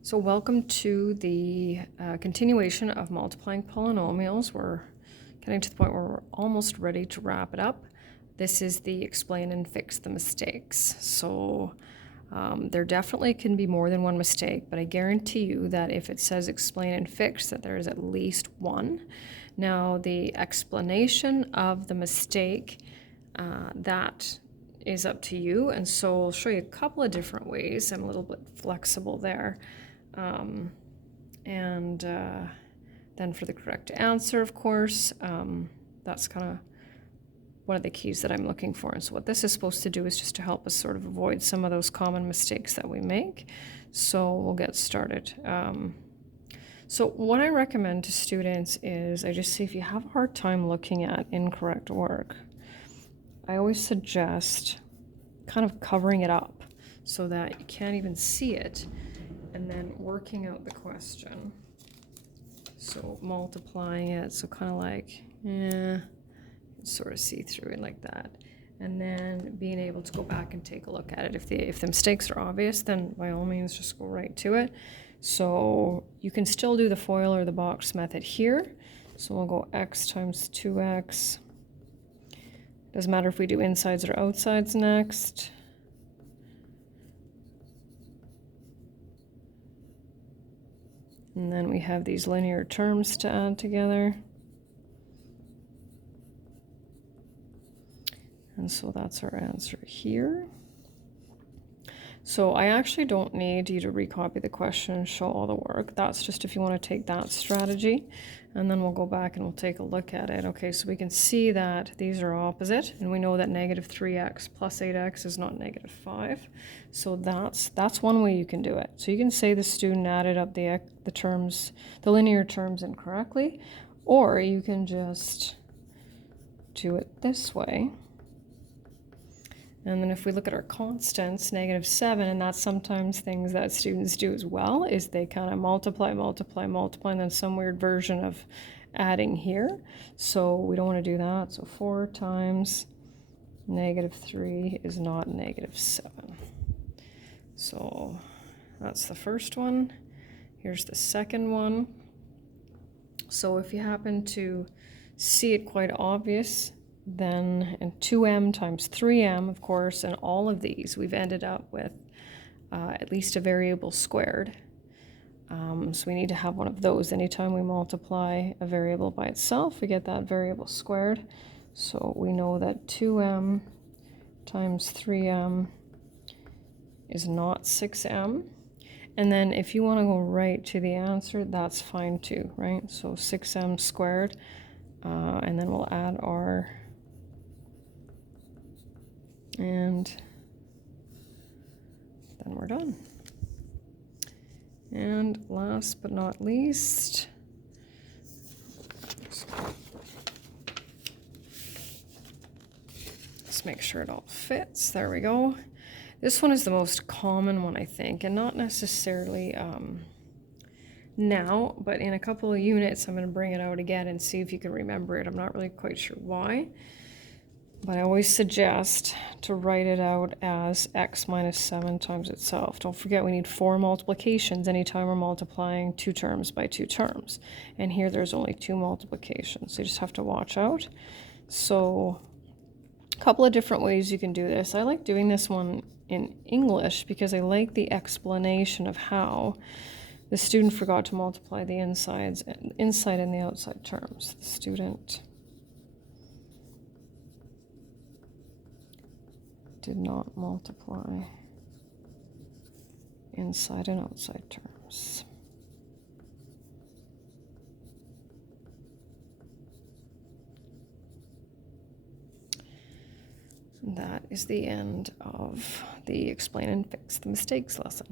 So welcome to the continuation of multiplying polynomials. We're getting to the point where we're almost ready to wrap it up. This is the explain and fix the mistakes. So there definitely can be more than one mistake, but I guarantee you that if it says explain and fix, that there is at least one. Now, the explanation of the mistake, that is up to you, and so I'll show you a couple of different ways. I'm a little bit flexible there. Then for the correct answer, of course, that's kind of one of the keys that I'm looking for. And so what this is supposed to do is just to help us sort of avoid some of those common mistakes that we make. So we'll get started. So what I recommend to students is, I just say if you have a hard time looking at incorrect work, I always suggest kind of covering it up so that you can't even see it, and then working out the question. So multiplying it, so kind of like, sort of see through it like that. And then being able to go back and take a look at it. If the mistakes are obvious, then by all means just go right to it. So you can still do the FOIL or the box method here. So we'll go x times 2x. Doesn't matter if we do insides or outsides next. And then we have these linear terms to add together. And so that's our answer here. So I actually don't need you to recopy the question and show all the work. That's just if you want to take that strategy. And then we'll go back and we'll take a look at it. Okay, so we can see that these are opposite, and we know that negative 3x plus 8x is not negative 5. So that's one way you can do it. So you can say the student added up the terms, the linear terms incorrectly, or you can just do it this way. And then if we look at our constants, negative 7, and that's sometimes things that students do as well, is they kind of multiply, multiply, multiply, and then some weird version of adding here. So we don't want to do that. So 4 times negative 3 is not negative 7. So that's the first one. Here's the second one. So if you happen to see it quite obvious, then and 2m times 3m, of course, and all of these, we've ended up with at least a variable squared. So we need to have one of those. Anytime we multiply a variable by itself, we get that variable squared. So we know that 2m times 3m is not 6m. And then if you want to go right to the answer, that's fine too, right? So 6m squared, and then we'll add our, and then we're done. And last but not least, let's make sure it all fits. There we go. This one is the most common one, I think, and not necessarily now, but in a couple of units, I'm going to bring it out again and see if you can remember it. I'm not really quite sure why. But I always suggest to write it out as x minus 7 times itself. Don't forget we need 4 multiplications anytime we're multiplying 2 terms by 2 terms. And here there's only 2 multiplications, so you just have to watch out. So a couple of different ways you can do this. I like doing this one in English because I like the explanation of how the student forgot to multiply the inside and the outside terms. The student did not multiply inside and outside terms. That is the end of the explain and fix the mistakes lesson.